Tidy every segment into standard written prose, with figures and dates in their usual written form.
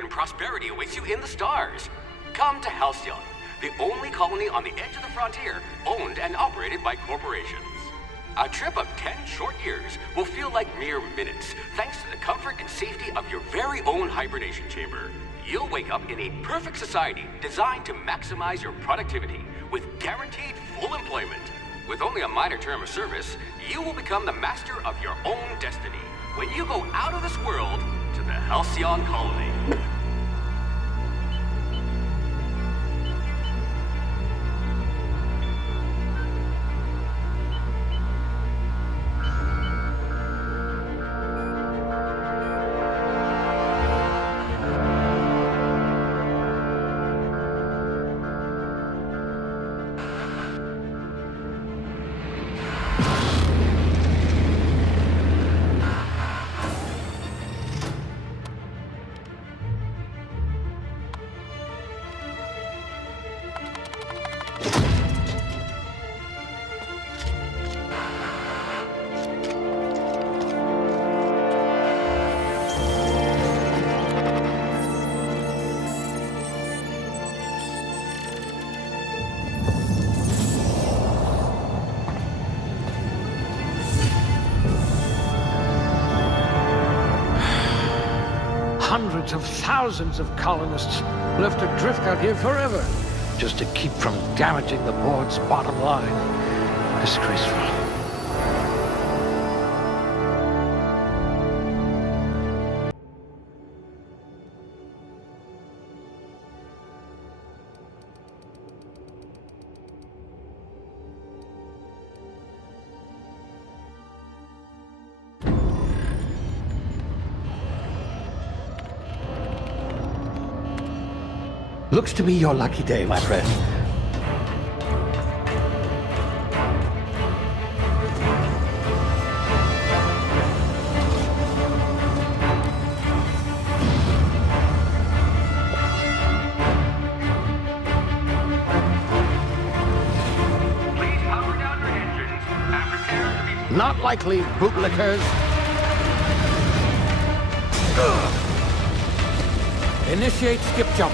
when prosperity awaits you in the stars. Come to Halcyon, the only colony on the edge of the frontier, owned and operated by corporations. A trip of 10 short years will feel like mere minutes, thanks to the comfort and safety of your very own hibernation chamber. You'll wake up in a perfect society designed to maximize your productivity, with guaranteed full employment. With only a minor term of service, you will become the master of your own destiny when you go out of this world to the Halcyon colony. Hundreds of thousands of colonists left adrift out here forever, just to keep from damaging the board's bottom line. Disgraceful. Looks to be your lucky day, my friend. Please power down your engines and prepare to be... Not likely, bootlickers. Initiate skip jump.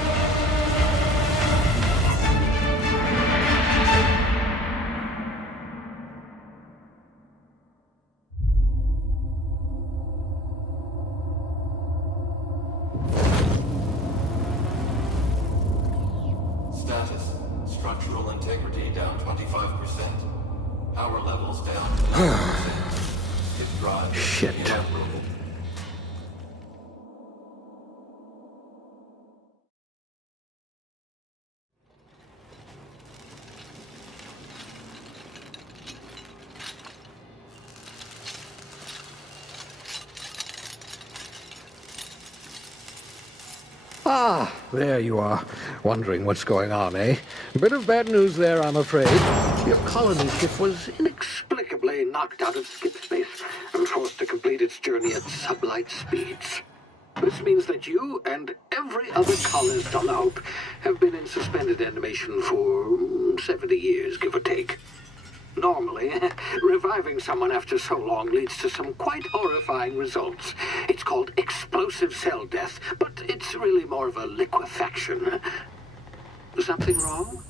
Status. Structural integrity down 25%. Power levels down 11%. His drive is Shit. inoperable. Ah, there you are. Wondering what's going on, eh? A bit of bad news there, I'm afraid. Your colony ship was inexplicably knocked out of skip space and forced to complete its journey at sublight speeds. This means that you and every other colonist on the Hope have been in suspended animation for 70 years, give or take. Normally, reviving someone after so long leads to some quite horrifying results. It's called explosive cell death, but it's really more of a liquefaction. Something wrong?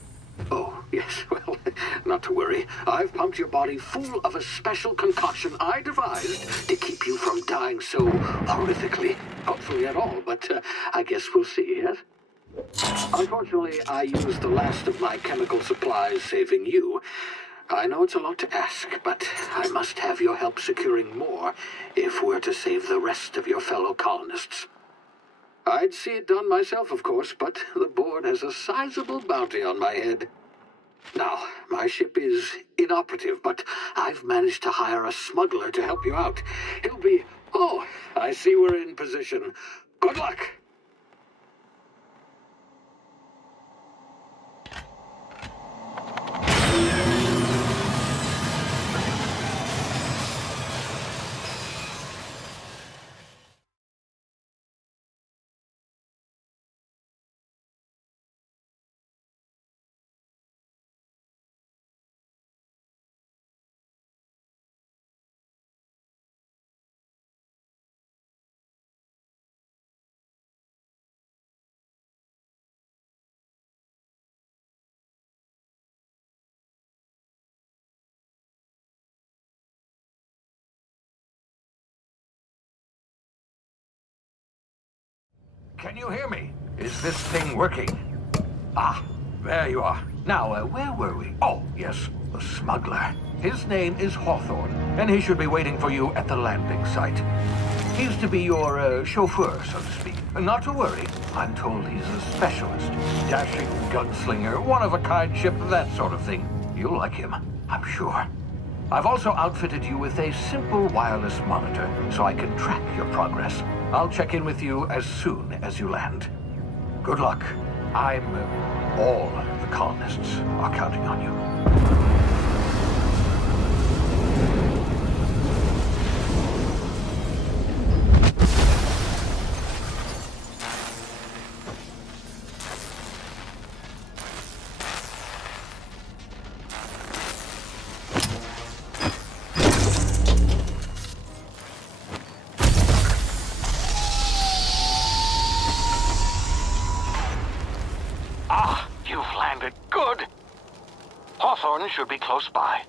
Oh, yes, well, not to worry. I've pumped your body full of a special concoction I devised to keep you from dying so horrifically. Hopefully at all, but I guess we'll see, yes? Unfortunately, I used the last of my chemical supplies saving you. I know it's a lot to ask, but I must have your help securing more if we're to save the rest of your fellow colonists. I'd see it done myself, of course, but the board has a sizable bounty on my head. Now, my ship is inoperative, but I've managed to hire a smuggler to help you out. He'll be... Oh, I see we're in position. Good luck! Can you hear me? Is this thing working? Ah, there you are. Now, where were we? Oh, yes, the smuggler. His name is Hawthorne, and he should be waiting for you at the landing site. He's to be your chauffeur, so to speak. Not to worry. I'm told he's a specialist. Dashing gunslinger, one-of-a-kind ship, that sort of thing. You'll like him, I'm sure. I've also outfitted you with a simple wireless monitor, so I can track your progress. I'll check in with you as soon as you land. Good luck. All the colonists are counting on you. Hawthorne should be close by.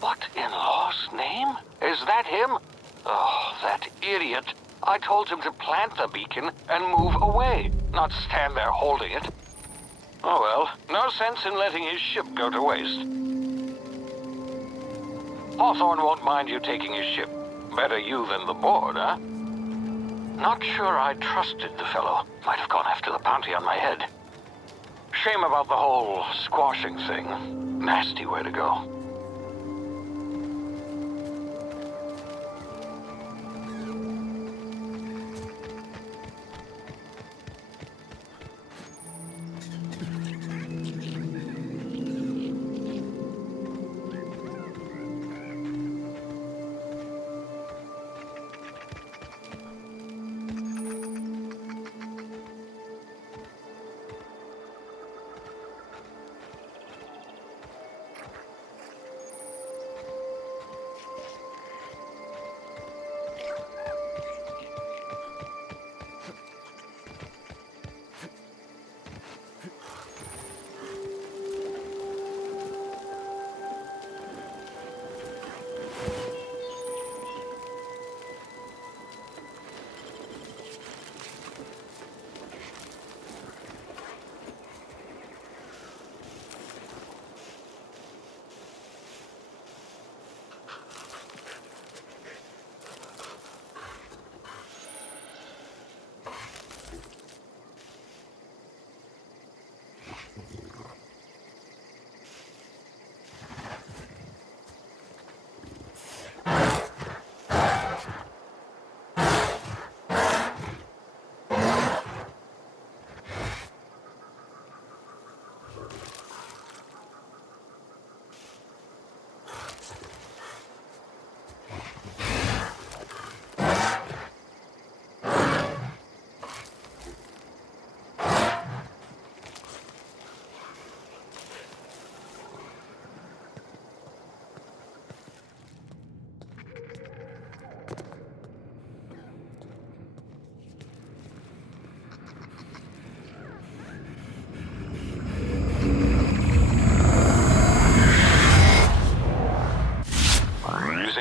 What in law's name? Is that him? Oh, that idiot. I told him to plant the beacon and move away, not stand there holding it. Oh well, no sense in letting his ship go to waste. Hawthorne won't mind you taking his ship. Better you than the board, huh? Not sure I trusted the fellow. Might have gone after the bounty on my head. Shame about the whole squashing thing. Nasty way to go.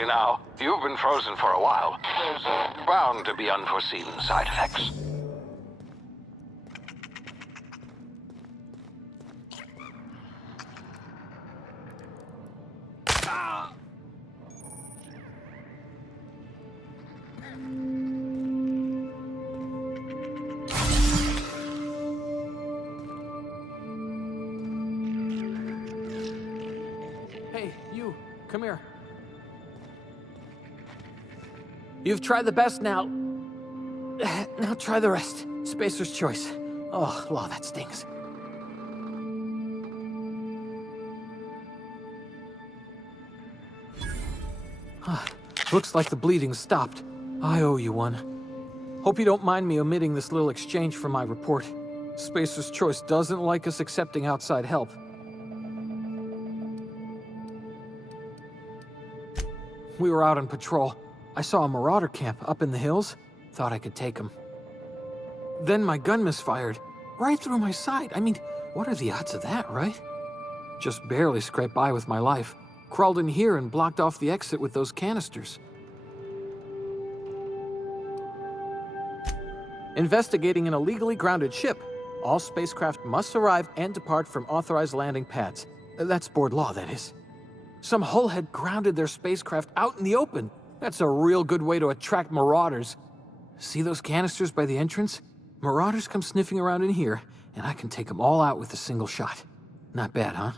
Now, you've been frozen for a while. There's bound to be unforeseen side effects. Hey, you, come here. You've tried the best now. Now try the rest. Spacer's choice. Oh, law, that stings. Looks like the bleeding stopped. I owe you one. Hope you don't mind me omitting this little exchange from my report. Spacer's choice doesn't like us accepting outside help. We were out on patrol. I saw a marauder camp up in the hills. Thought I could take him. Then my gun misfired. Right through my side. I mean, what are the odds of that, right? Just barely scraped by with my life. Crawled in here and blocked off the exit with those canisters. Investigating an illegally grounded ship. All spacecraft must arrive and depart from authorized landing pads. That's board law, that is. Some hull had grounded their spacecraft out in the open. That's a real good way to attract marauders. See those canisters by the entrance? Marauders come sniffing around in here, and I can take them all out with a single shot. Not bad, huh?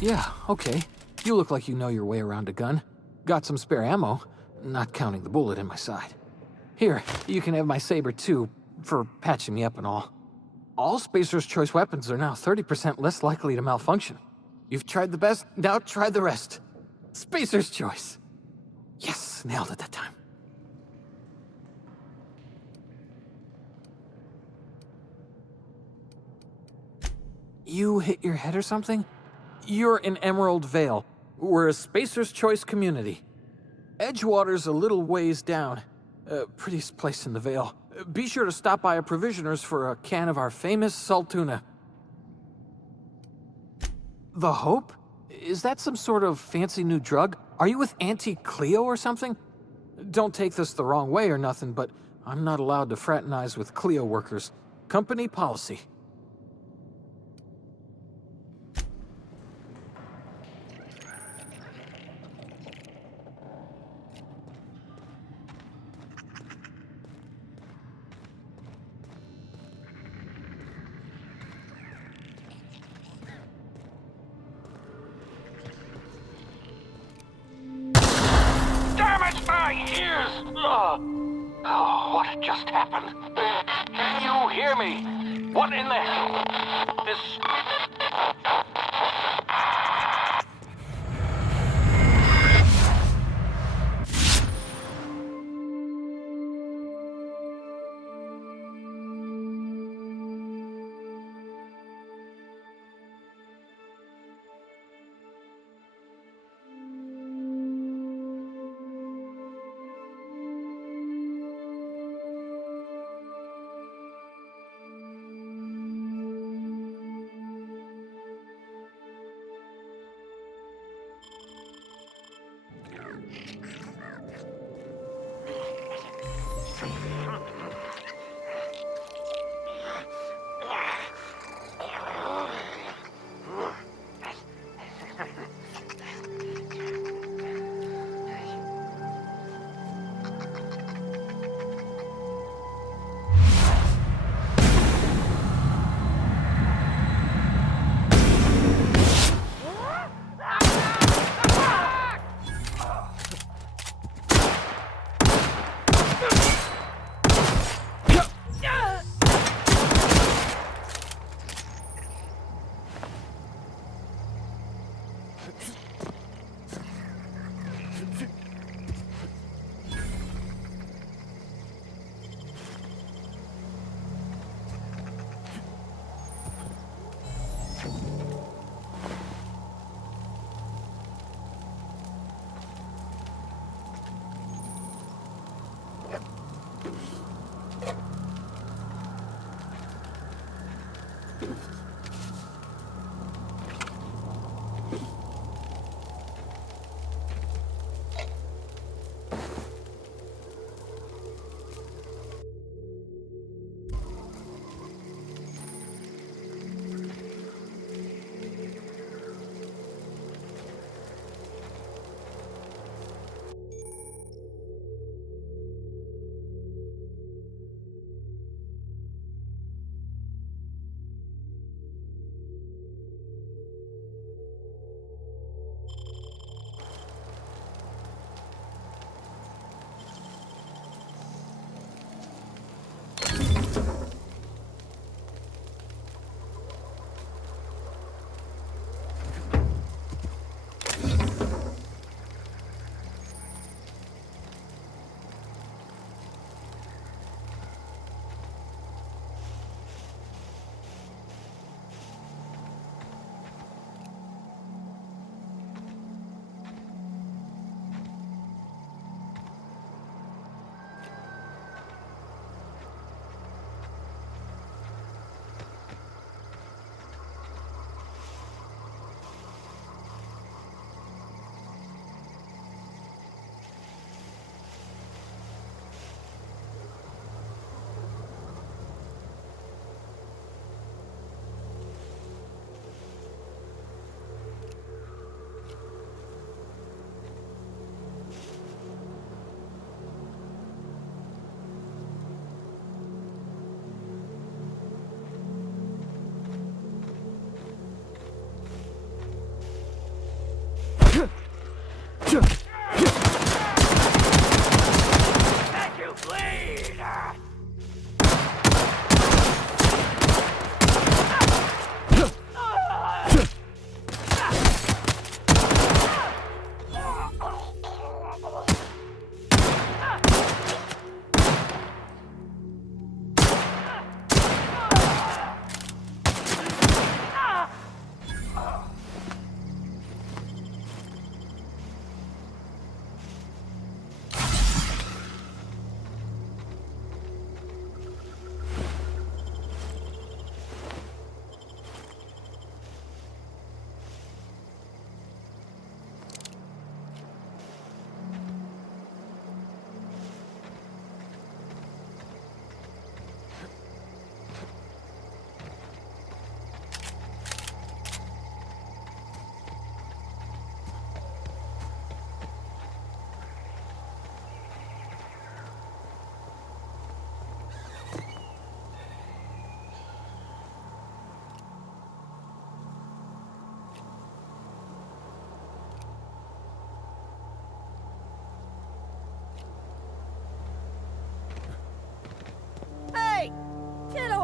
Yeah, okay. You look like you know your way around a gun. Got some spare ammo, not counting the bullet in my side. Here, you can have my saber too, for patching me up and all. All Spacer's Choice weapons are now 30% less likely to malfunction. You've tried the best, now try the rest. Spacer's Choice. Yes, nailed it that time. You hit your head or something? You're in Emerald Vale. We're a Spacer's Choice community. Edgewater's a little ways down. Prettiest place in the Vale. Be sure to stop by a provisioner's for a can of our famous salt tuna. The Hope? Is that some sort of fancy new drug? Are you with Auntie Cleo or something? Don't take this the wrong way or nothing, but I'm not allowed to fraternize with Cleo workers. Company policy. My ears! Oh, what just happened? Can you hear me? What in the... This...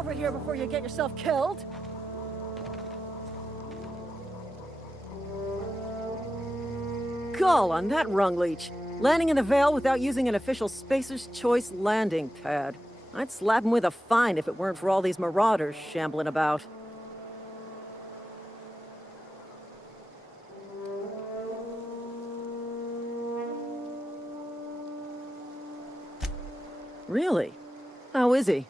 over here before you get yourself killed. Gall on that rung leech. Landing in the Vale without using an official Spacer's Choice landing pad. I'd slap him with a fine if it weren't for all these marauders shambling about. Really? How is he?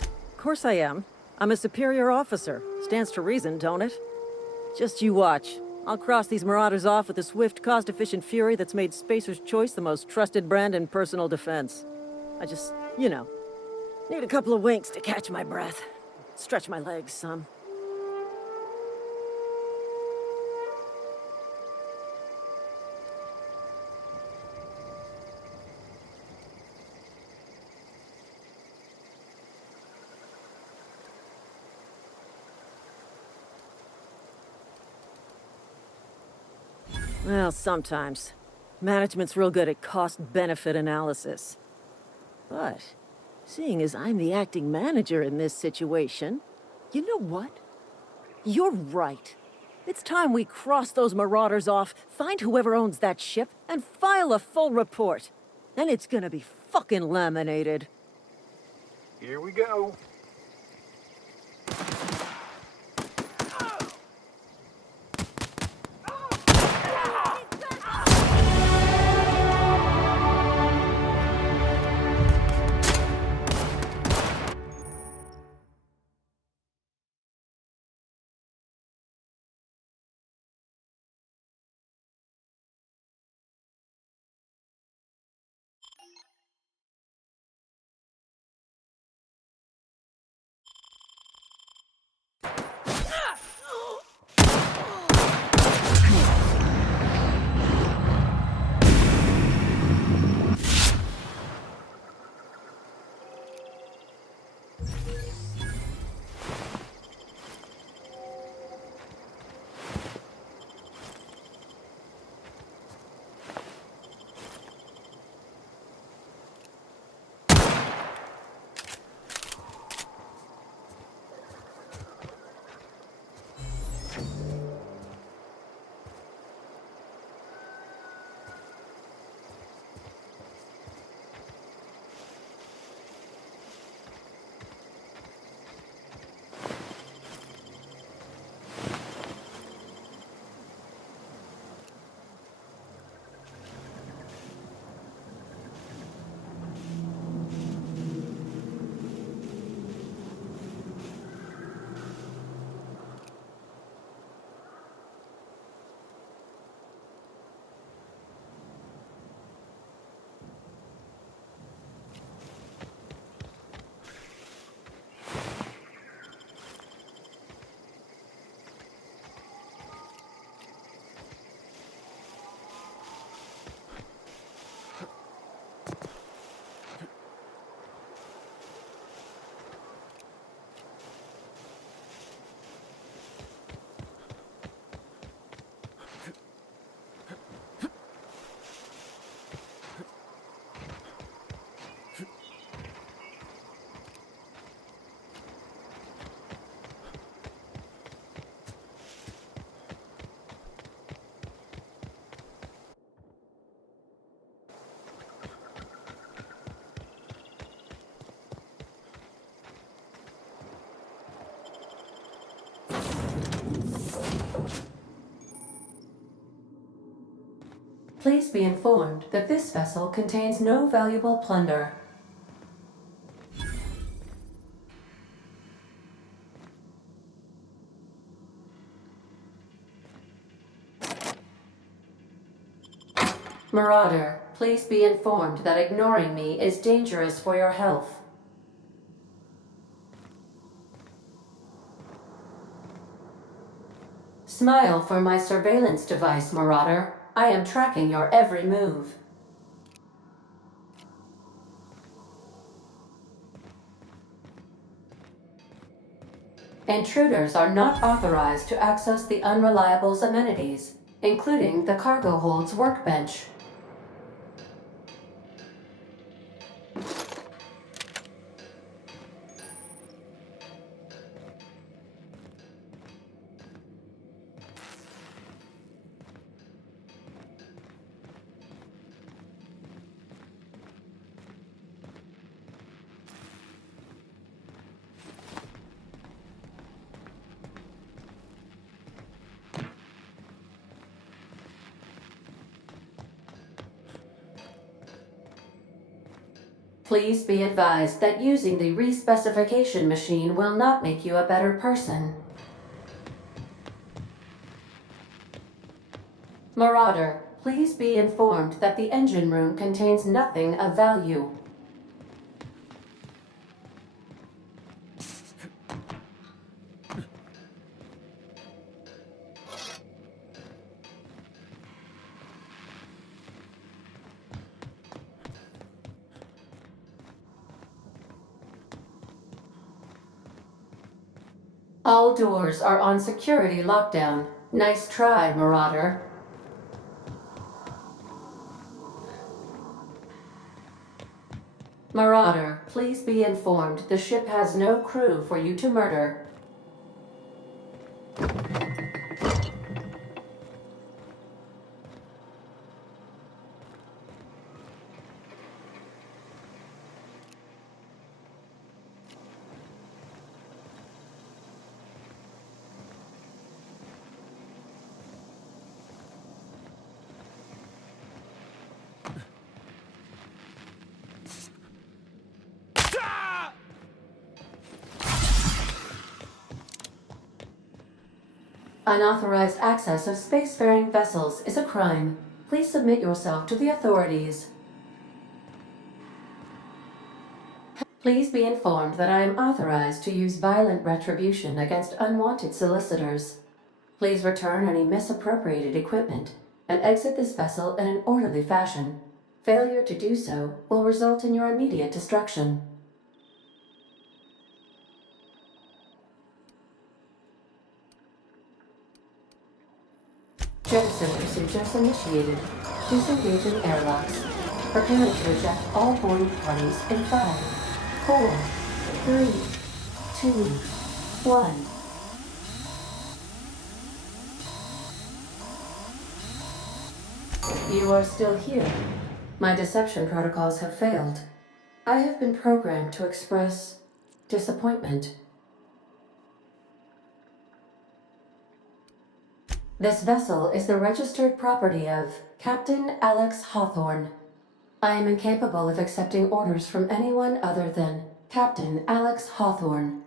Of course I am. I'm a superior officer. Stands to reason, don't it? Just you watch. I'll cross these marauders off with a swift, cost-efficient fury that's made Spacer's Choice the most trusted brand in personal defense. I just, need a couple of winks to catch my breath. Stretch my legs some. Well, sometimes. Management's real good at cost-benefit analysis. But, seeing as I'm the acting manager in this situation, you know what? You're right. It's time we cross those marauders off, find whoever owns that ship, and file a full report. Then it's gonna be fucking laminated. Here we go. Please be informed that this vessel contains no valuable plunder. Marauder, please be informed that ignoring me is dangerous for your health. Smile for my surveillance device, Marauder. I am tracking your every move. Intruders are not authorized to access the Unreliable's amenities, including the cargo hold's workbench. Please be advised that using the respecification machine will not make you a better person. Marauder, please be informed that the engine room contains nothing of value. All doors are on security lockdown. Nice try, Marauder. Marauder, please be informed the ship has no crew for you to murder. Unauthorized access of spacefaring vessels is a crime. Please submit yourself to the authorities. Please be informed that I am authorized to use violent retribution against unwanted solicitors. Please return any misappropriated equipment and exit this vessel in an orderly fashion. Failure to do so will result in your immediate destruction. Jettison procedures initiated. Disengaging airlocks. Preparing to eject all boarding parties in 5, 4, 3, 2, 1. You are still here. My deception protocols have failed. I have been programmed to express disappointment. This vessel is the registered property of Captain Alex Hawthorne. I am incapable of accepting orders from anyone other than Captain Alex Hawthorne.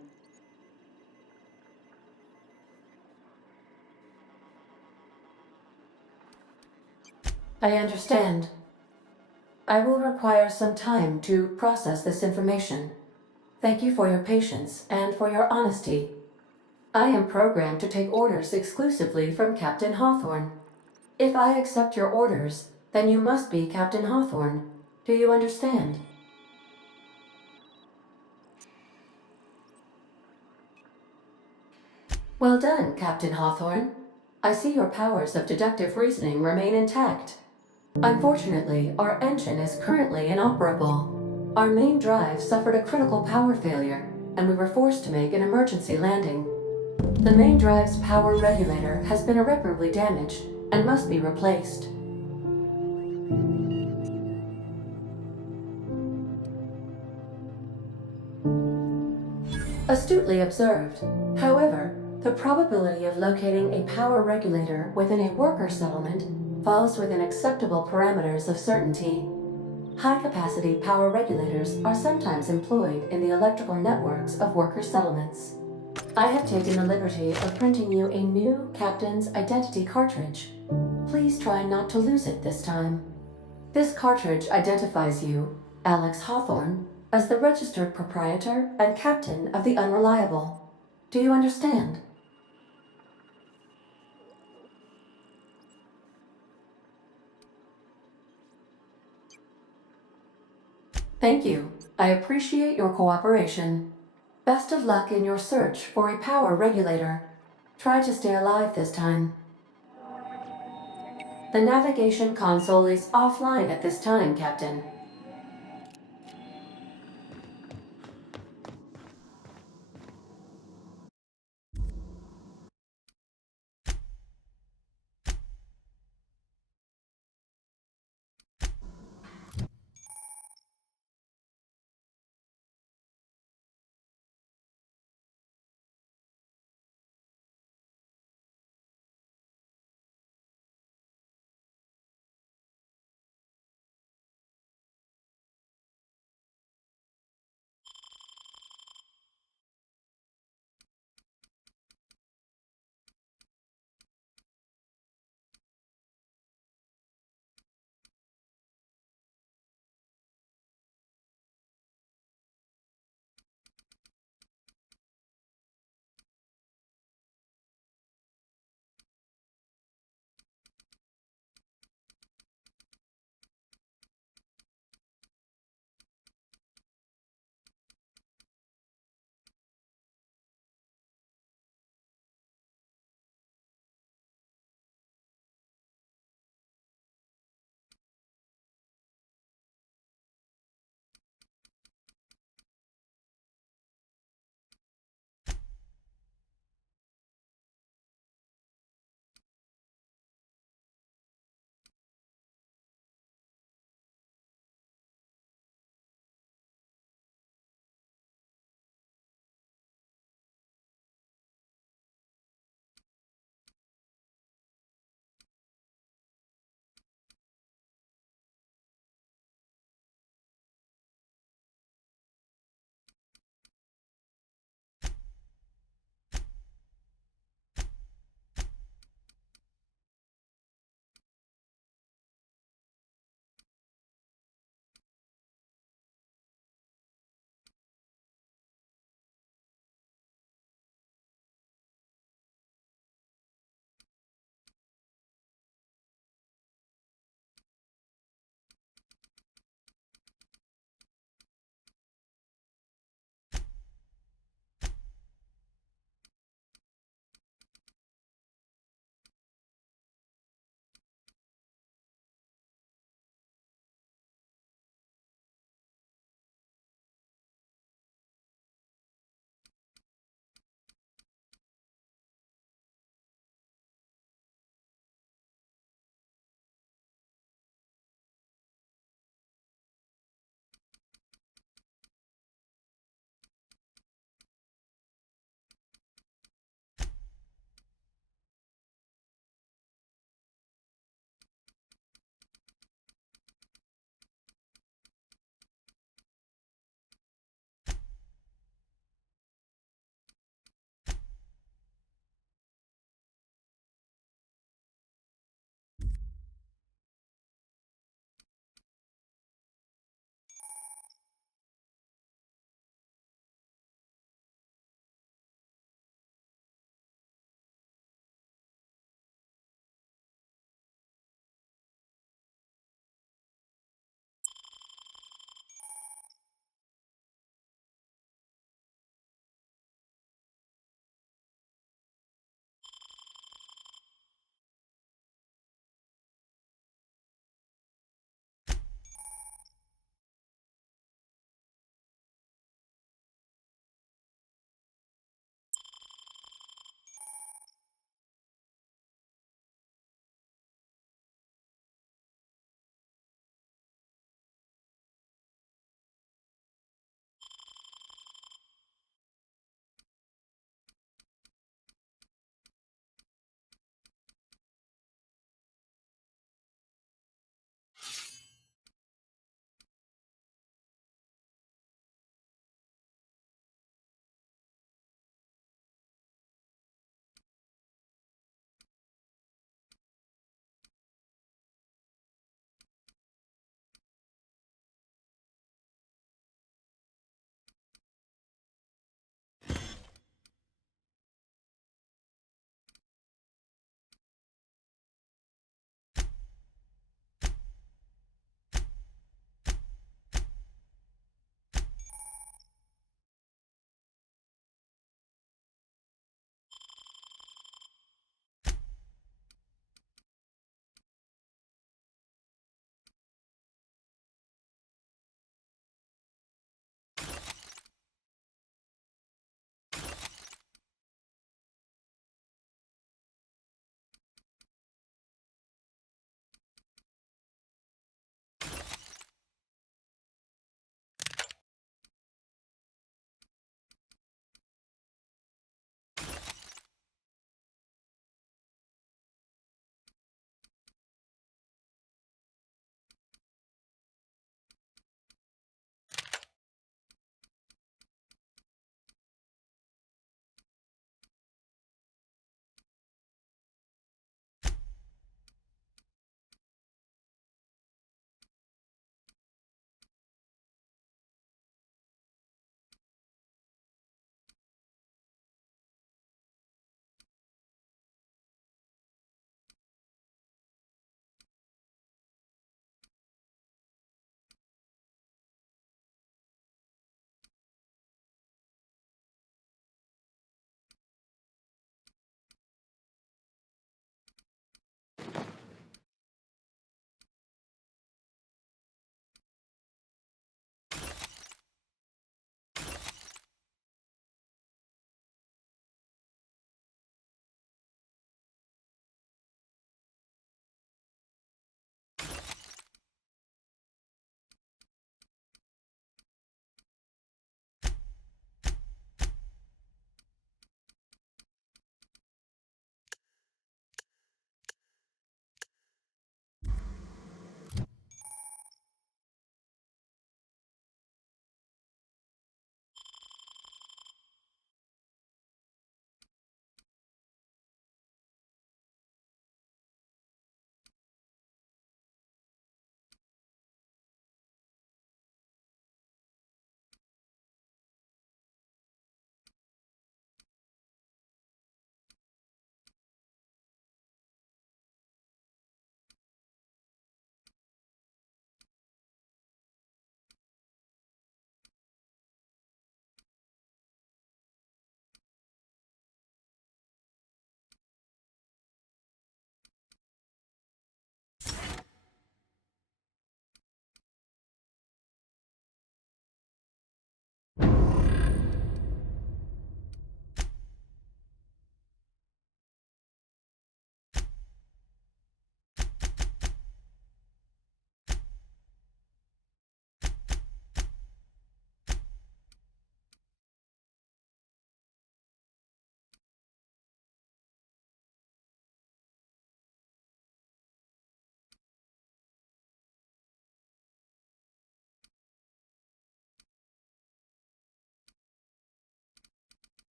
I understand. I will require some time to process this information. Thank you for your patience and for your honesty. I am programmed to take orders exclusively from Captain Hawthorne. If I accept your orders, then you must be Captain Hawthorne. Do you understand? Well done, Captain Hawthorne. I see your powers of deductive reasoning remain intact. Unfortunately, our engine is currently inoperable. Our main drive suffered a critical power failure, and we were forced to make an emergency landing. The main drive's power regulator has been irreparably damaged and must be replaced. Astutely observed. However, the probability of locating a power regulator within a worker settlement falls within acceptable parameters of certainty. High-capacity power regulators are sometimes employed in the electrical networks of worker settlements. I have taken the liberty of printing you a new Captain's Identity cartridge. Please try not to lose it this time. This cartridge identifies you, Alex Hawthorne, as the registered proprietor and captain of the Unreliable. Do you understand? Thank you. I appreciate your cooperation. Best of luck in your search for a power regulator. Try to stay alive this time. The navigation console is offline at this time, Captain.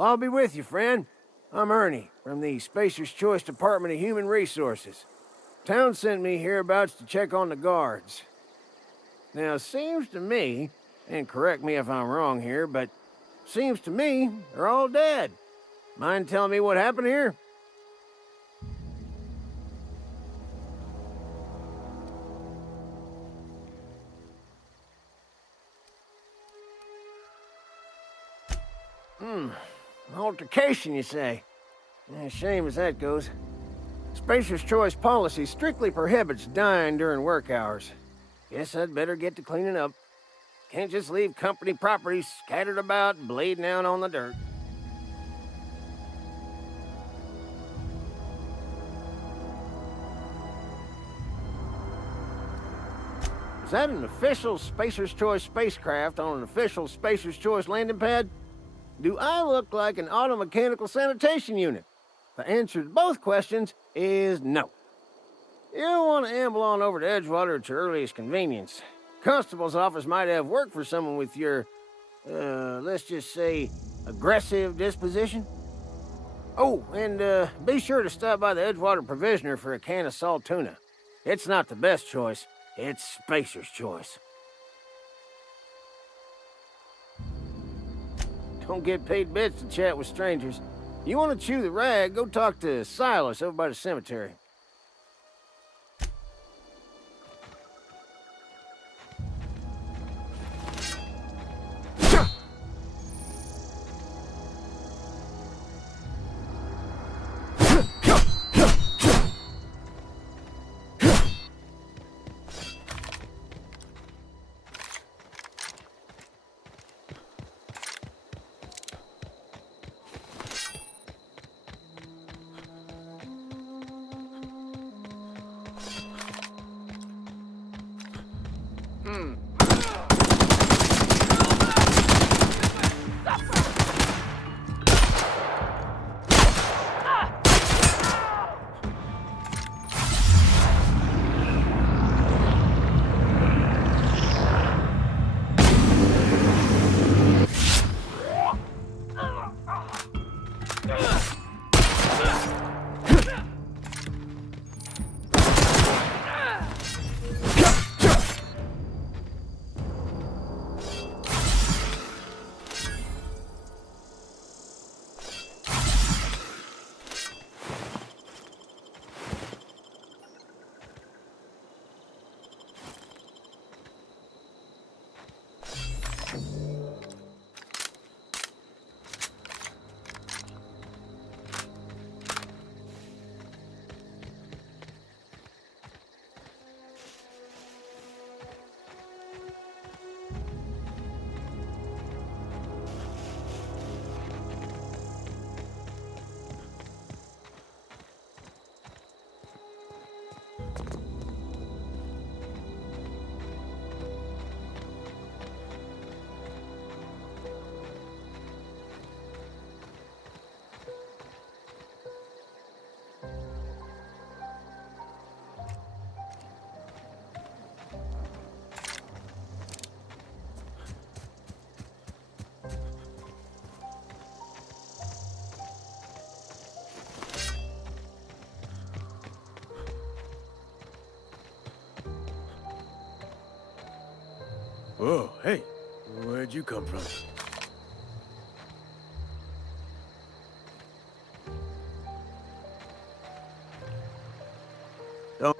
I'll be with you, friend. I'm Ernie, from the Spacer's Choice Department of Human Resources. Town sent me hereabouts to check on the guards. Now, it seems to me, and correct me if I'm wrong here, but seems to me they're all dead. Mind telling me what happened here? Altercation, you say? Shame as that goes. Spacer's Choice policy strictly prohibits dying during work hours. Guess I'd better get to cleaning up. Can't just leave company property scattered about, bleeding out on the dirt. Is that an official Spacer's Choice spacecraft on an official Spacer's Choice landing pad? Do I look like an automechanical sanitation unit? The answer to both questions is no. You'll want to amble on over to Edgewater at your earliest convenience. Constable's office might have work for someone with your, let's just say, aggressive disposition. Oh, and be sure to stop by the Edgewater Provisioner for a can of salt tuna. It's not the best choice, it's Spacer's Choice. Don't get paid bits to chat with strangers. You want to chew the rag, go talk to Silas over by the cemetery. Whoa, hey, where'd you come from? Don't...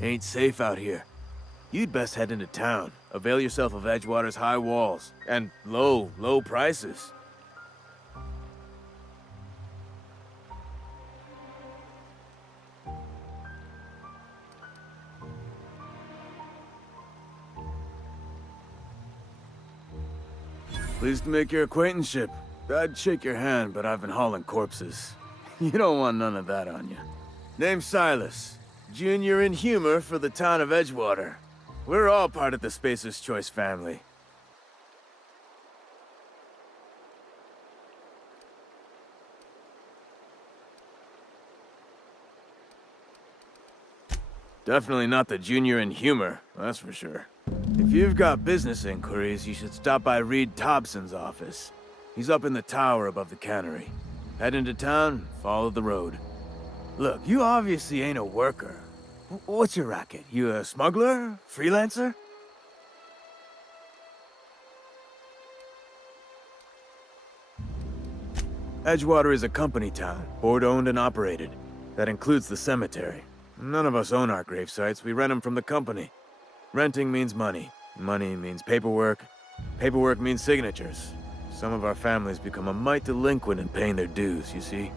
Ain't safe out here. You'd best head into town. Avail yourself of Edgewater's high walls and low prices. Pleased to make your acquaintanceship. I'd shake your hand, but I've been hauling corpses. You don't want none of that on you. Name's Silas. Junior in humor for the town of Edgewater. We're all part of the Spacer's Choice family. Definitely not the junior in humor, that's for sure. If you've got business inquiries, you should stop by Reed Thompson's office. He's up in the tower above the cannery. Head into town, follow the road. Look, you obviously ain't a worker. What's your racket? You a smuggler? Freelancer? Edgewater is a company town, board-owned and operated. That includes the cemetery. None of us own our gravesites, we rent them from the company. Renting means money. Money means paperwork. Paperwork means signatures. Some of our families become a mite delinquent in paying their dues, you see?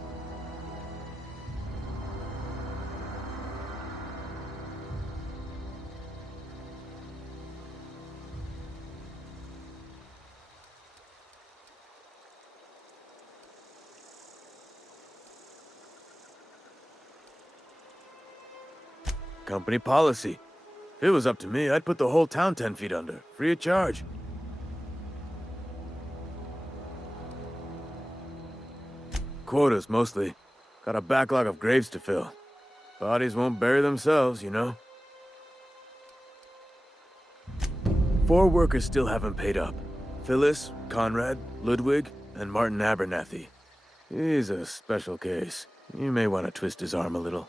Company policy. If it was up to me, I'd put the whole town 10 feet under, free of charge. Quotas, mostly. Got a backlog of graves to fill. Bodies won't bury themselves, you know? 4 workers still haven't paid up. Phyllis, Conrad, Ludwig, and Martin Abernathy. He's a special case. You may want to twist his arm a little.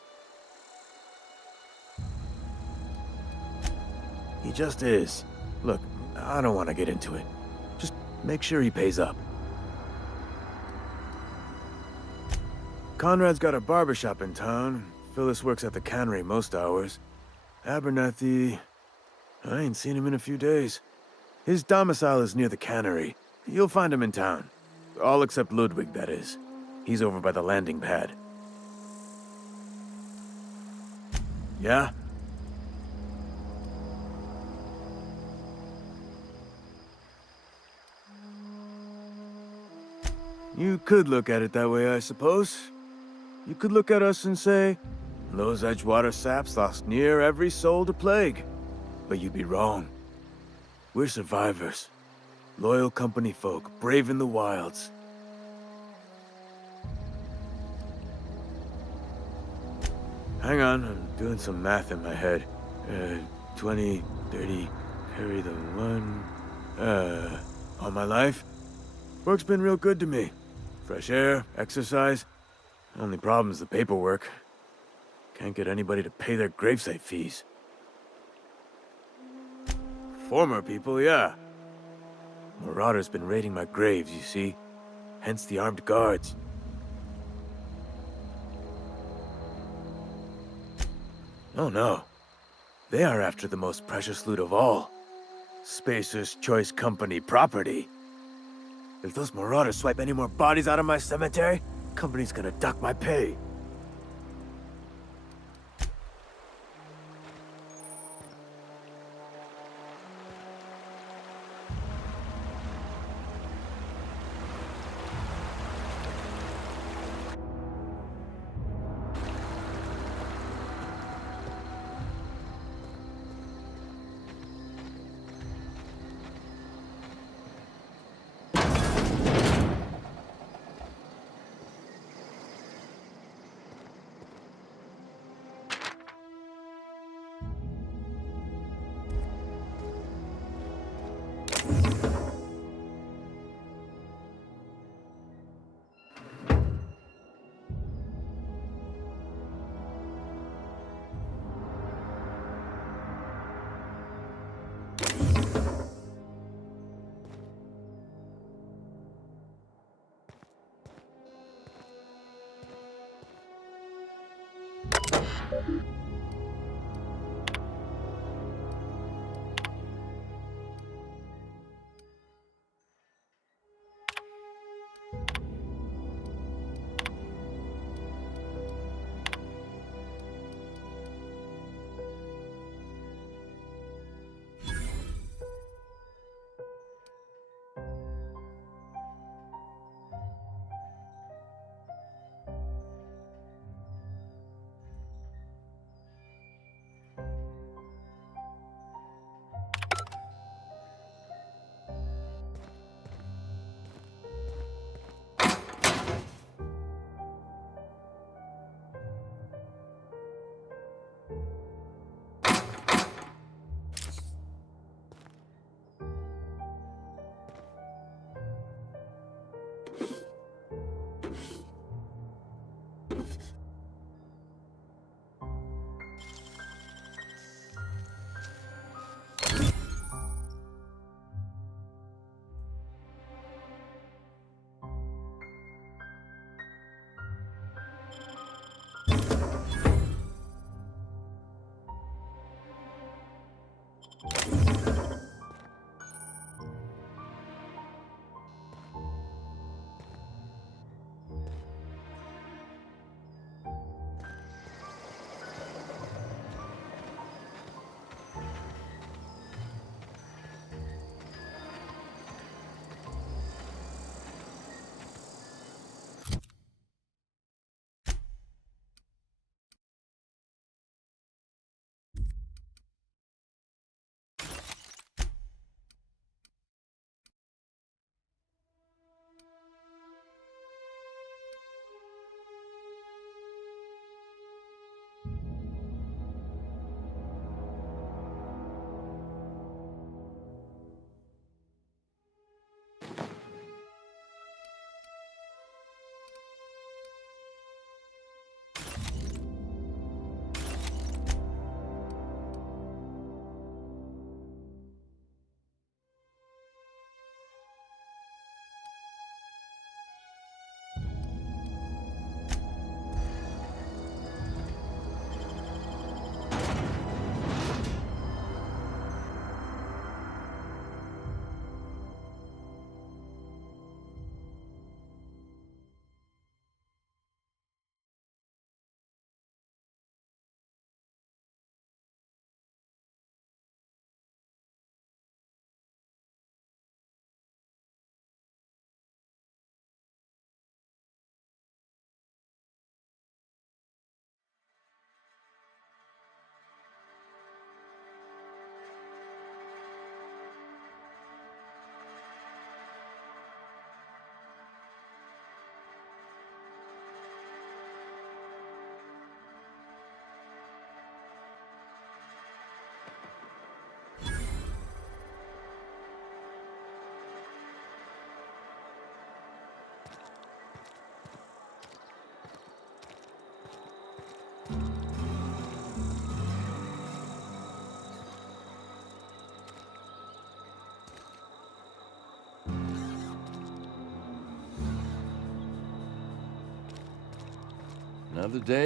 He just is. Look, I don't want to get into it. Just make sure he pays up. Conrad's got a barbershop in town. Phyllis works at the cannery most hours. Abernathy... I ain't seen him in a few days. His domicile is near the cannery. You'll find him in town. All except Ludwig, that is. He's over by the landing pad. Yeah? You could look at it that way, I suppose. You could look at us and say, those Edgewater saps lost near every soul to plague. But you'd be wrong. We're survivors. Loyal company folk, brave in the wilds. Hang on, I'm doing some math in my head. 20, 30, carry the 1... all my life? Work's been real good to me. Fresh air, exercise. Only problem's the paperwork. Can't get anybody to pay their gravesite fees. Former people, yeah. Marauders been raiding my graves, you see. Hence the armed guards. Oh no. They are after the most precious loot of all. Spacer's Choice Company property. If those marauders swipe any more bodies out of my cemetery, company's gonna duck my pay. Another day.